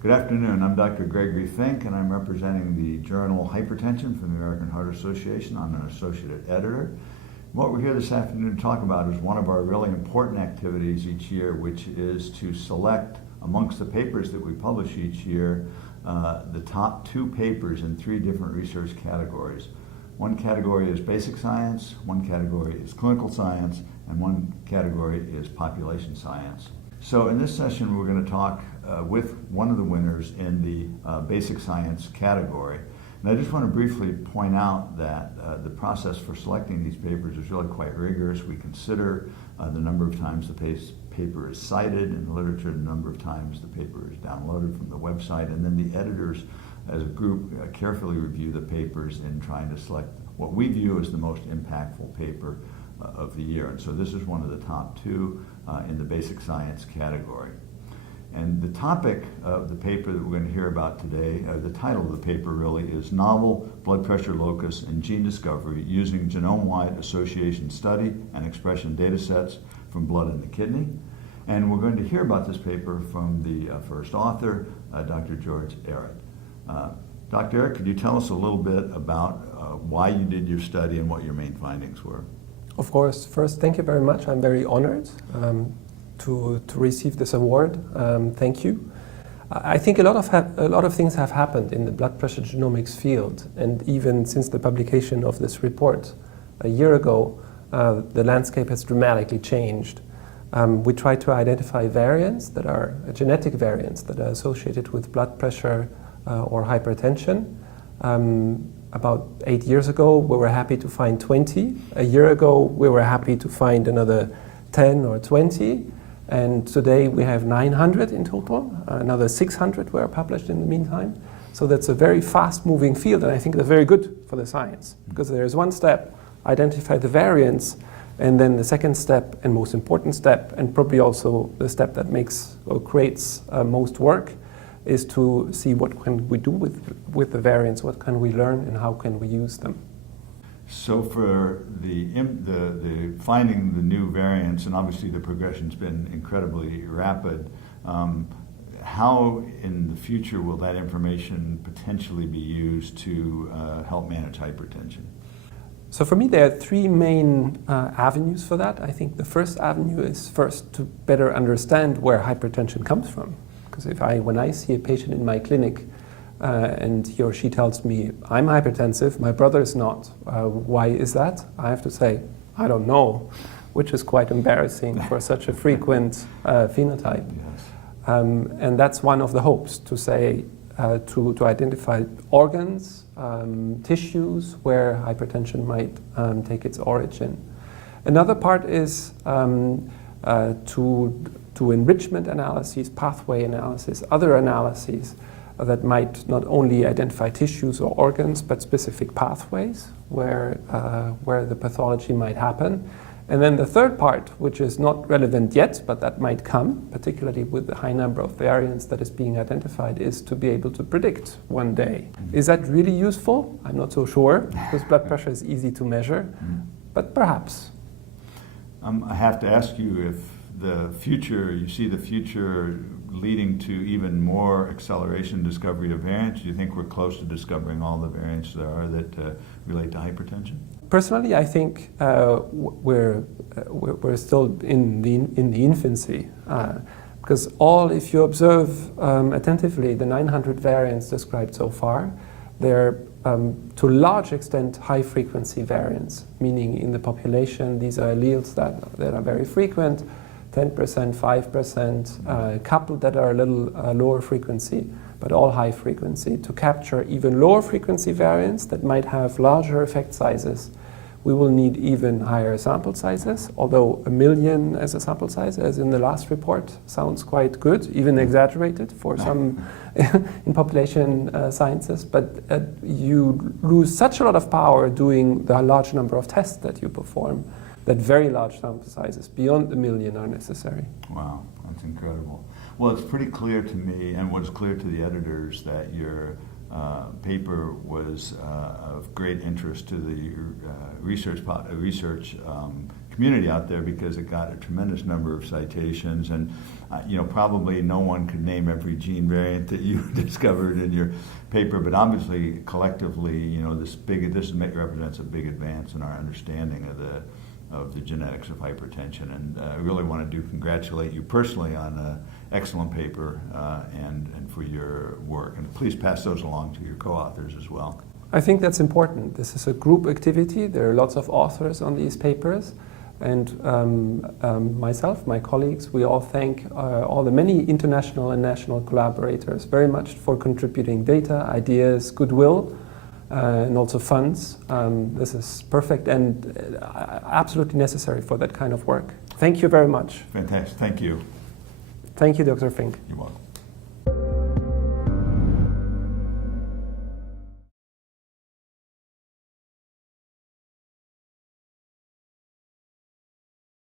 Good afternoon. I'm Dr. Gregory Fink, and I'm representing the journal Hypertension from the American Heart Association. I'm an associate editor. What we're here this afternoon to talk about is one of our really important activities each year, which is to select amongst the papers that we publish each year the top 2 papers in 3 different research categories. One category is basic science, one category is clinical science, and one category is population science. So in this session, we're going to talk with one of the winners in the basic science category. And I just want to briefly point out that the process for selecting these papers is really quite rigorous. We consider the number of times the paper is cited in the literature, the number of times the paper is downloaded from the website, and then the editors as a group carefully review the papers in trying to select what we view as the most impactful paper of the year. And so this is one of the top 2 in the basic science category. And the topic of the paper that we're going to hear about today, the title of the paper really is Novel Blood Pressure Locus and Gene Discovery Using Genome-Wide Association Study and Expression Data Sets from Blood in the Kidney. And we're going to hear about this paper from the first author, Dr. George Ehret. Dr. Ehret, could you tell us a little bit about why you did your study and what your main findings were? Of course. First, thank you very much. I'm very honored to receive this award. Thank you. I think a lot of things have happened in the blood pressure genomics field, and even since the publication of this report a year ago, the landscape has dramatically changed. We try to identify variants that are genetic variants that are associated with blood pressure or hypertension. About 8 years ago, we were happy to find 20. A year ago, we were happy to find another 10 or 20. And today we have 900 in total. Another 600 were published in the meantime. So that's a very fast-moving field, and I think that's very good for the science, because there's one step, identify the variants, and then the second step and most important step, and probably also the step that makes or creates most work, is to see what can we do with the variants, what can we learn, and how can we use them. So for the finding the new variants, and obviously the progression's been incredibly rapid, how in the future will that information potentially be used to help manage hypertension? So for me, there are 3 main avenues for that. I think the first avenue is first to better understand where hypertension comes from. Because when I see a patient in my clinic and he or she tells me, I'm hypertensive, my brother is not, why is that? I have to say, I don't know, which is quite embarrassing for such a frequent phenotype. Yes. And that's one of the hopes, to say, to identify organs, tissues where hypertension might take its origin. Another part is to enrichment analyses, pathway analysis, other analyses that might not only identify tissues or organs, but specific pathways where the pathology might happen. And then the third part, which is not relevant yet, but that might come, particularly with the high number of variants that is being identified, is to be able to predict one day. Is that really useful? I'm not so sure, because blood pressure is easy to measure, but perhaps. I have to ask you if you see the future leading to even more acceleration discovery of variants. Do you think we're close to discovering all the variants there are that relate to hypertension? Personally, I think we're still in the infancy, because if you observe attentively the 900 variants described so far, they're to a large extent high-frequency variants, meaning in the population these are alleles that are very frequent, 10%, 5%, a couple that are a little lower frequency, but all high frequency. To capture even lower frequency variants that might have larger effect sizes, we will need even higher sample sizes, although 1 million as a sample size, as in the last report, sounds quite good, even exaggerated for some in population sciences, but you lose such a lot of power doing the large number of tests that you perform that very large sample sizes beyond 1 million are necessary. Wow, that's incredible. Well, it's pretty clear to me, and what's clear to the editors, that your paper was of great interest to the research community out there because it got a tremendous number of citations, and probably no one could name every gene variant that you discovered in your paper, but obviously collectively, this represents a big advance in our understanding of the genetics of hypertension, and I really want to congratulate you personally on an excellent paper and for your work, and please pass those along to your co-authors as well. I think that's important. This is a group activity. There are lots of authors on these papers. And myself, my colleagues, we all thank all the many international and national collaborators very much for contributing data, ideas, goodwill, and also funds. This is perfect and absolutely necessary for that kind of work. Thank you very much. Fantastic. Thank you. Thank you, Dr. Fink. You're welcome.